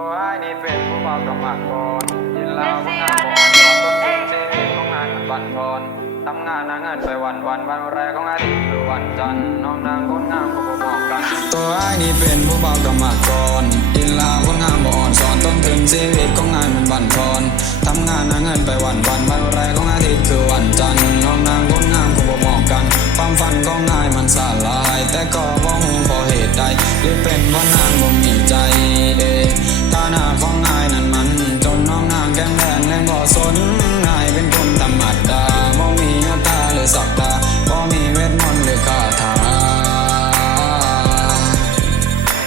ตัวไอ้ายนี่เป็นผู้เบากำมักก่อนกินเล้าก็งานบ่อนก่อนต้นชีวิตของงานมันบั่นทอนทำงานหาเงินไปวันวันวันแรกของอาทิตย์คือวันจันทร์น้องนางคนงามก็บ่มองกันตัวไอ้นี่เป็นผู้เบากำมักก่อนกินเหล้าคนงามบ่อ่อนสอนต้นทุนชีวิตของงานมันบั่นทอนทำงานหาเงินไปวันวันวันแรกของอาทิตย์คือวันจันทร์น้องนางคนงามก็บ่มองกันความฝันของนายมันสลาย แต่ก็บ่ฮู้เพราะเหตุใดหรือเป็นเพราะนางบ่มี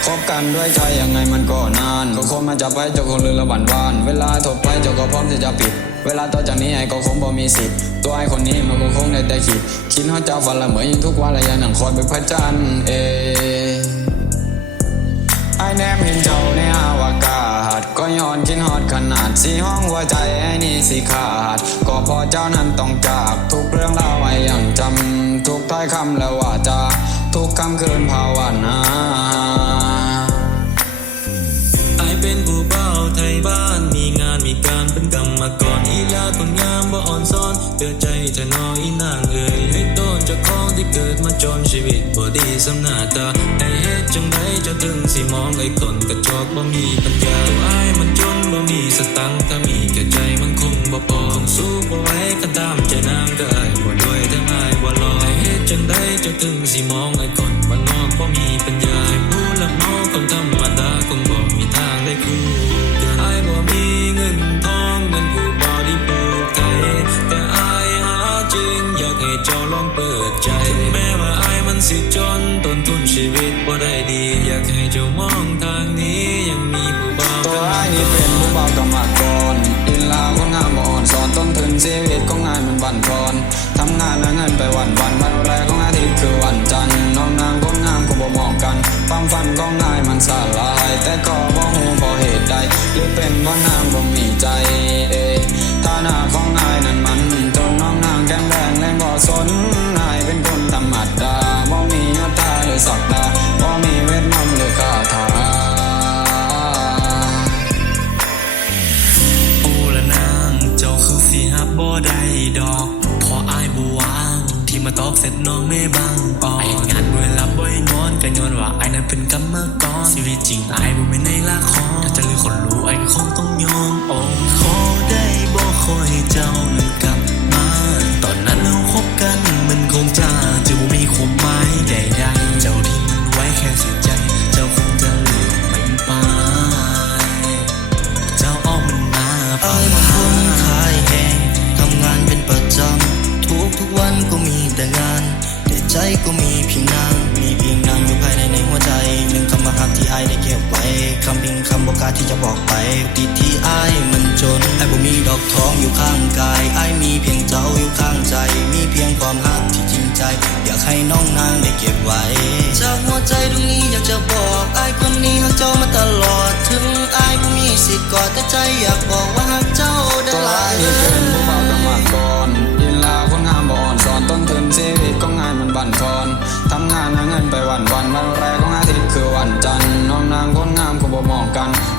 คบกันด้วยใจยังไงมันก็นานก็คงมาจับไปเจ้าคงลืมละบันวาน เวลาถกไปเจ้าก็พร้อมที่จะปิด เวลาต่อจากนี้ไอ้ก็คงบ่มีสิทธิ์ตัวไอ้คนนี้มันก็คงได้แต่คิด คิดเขาเจ้าฝันละเหมยทุกวันละยันหนังคอยไปพระจันทร์เอไอ้แนมเห็นเจ้าในอวกาศ ก็ย้อนคิดฮอดขนาดสีห้องหัวใจไอ้นี่สิขาด ก็พอเจ้านั้นต้องจาก ทุกเรื่องราวไว้ยังจำ ทุกถ้อยคำและว่าจาทุกคำคืนภาวนา เป็นผู้เบ่าไทยบ้าน มีงานมีการเป็นกรรมกรอีลาคนงามบ่อ่อนซ้อนเตือนใจเธอน้อยอีนางเอ่ยให้โดนเจ้าของที่เกิดมาจนชีวิตบ่ดีสำนาตาไอเฮ็ดจังไดจะถึงสิมองไอ้ตนกระจอกบ่มีปัญญาตัวไอายมันจนบ่มีสตังค์ถ้ามีแก่ใจมันคงบ่พอคงสู้บ่ไหวก็ตามใจนางก็อายบ่ด้วยทั้งอายบ่รอไอเฮ็ดจังไดจะถึงสิมองไอ้ สิจนต้นทุนชีวิตบ่ได้ดี อยากให้เจ้ามองทางนี้ยังมีผู้บ่าวตัวไอ้นี่เป็นผู้เบากำมักก่อนอินลาวคนงามบ่อ่อนสอนต้นทุนชีวิตของงานมันบั่นทอนทำงานหาเงินไปวันวันวันแรกของอาทิตย์คือวันจันทร์น้องนางคนงามก็บ่มองกันความฝันของนายมันสลาย แต่ก็บ่ฮู้เพราะเหตุใดหรือเป็นเพราะนางบ่มีใจเอฐานะของนายนั้นมันจนน้องนางแก้มแดงแรงบ่สนนายเป็น ตอบเสร็จน้องไม่บังปอนไองานเวลาบ่อยนอนก็ย้อนว่าไอ้นั้นเป็นกรรมกรชีวิตจริงไอ้บ่เป็นในละครถ้าจะลือคนรู้ไอ้ก็คงต้องยอมโอ้ขอได้บ่ขอให้เจ้านั้น ทุกวันก็มีแต่งานแต่ใจก็มีเพียงนาง มีเพียงนางอยู่ภายในในหัวใจหนึ่งคำมาหักที่อายได้เก็บไว้คำเพียงคำบอกกาที่จะบอกไปติดที่อายมันจนไอ้บ่มีดอกทองอยู่ข้างกายอายมีเพียงเจ้าอยู่ข้างใจ มีเพียงความหักที่จริงใจ อยากให้น้องนางได้เก็บไว้ จากหัวใจตรงนี้อยากจะบอกอายคนนี้หักเจ้ามาตลอด ถึงอายบ่มีสิทธิ์กอดแต่ใจอยากบอก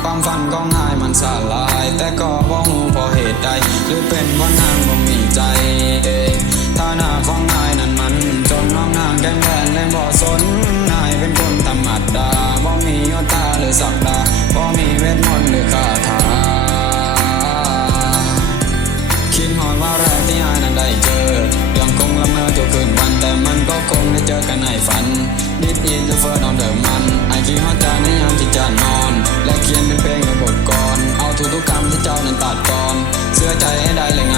ความฝันของนายมันสลาย แต่ก็บ่ฮู้เพราะเหตุใด หรือเป็นเพราะนางบ่มีใจเอ่ฐานะของนายนั้นมัน จนน้องนางแก้มแดงและบ่สนนายเป็นคนธรรมดาบ่มียศตาหรือศักดาบ่มีเวทมนต์หรือคาถาคิดหอนว่าแรกที่อายนั้นได้เจอยังคงละเมอทุกคืนวันแต่มันก็คงได้เจอกันในฝัน นิดอินจะเฟิร์นอนเดิมมันไอคิดฮอดจานในยามที่จะนอน และเขียนเป็นเพลงในบทกรเอาทุกทุกๆคำที่เจ้านั้นตัดก่อนเสื้อใจให้ได้เลย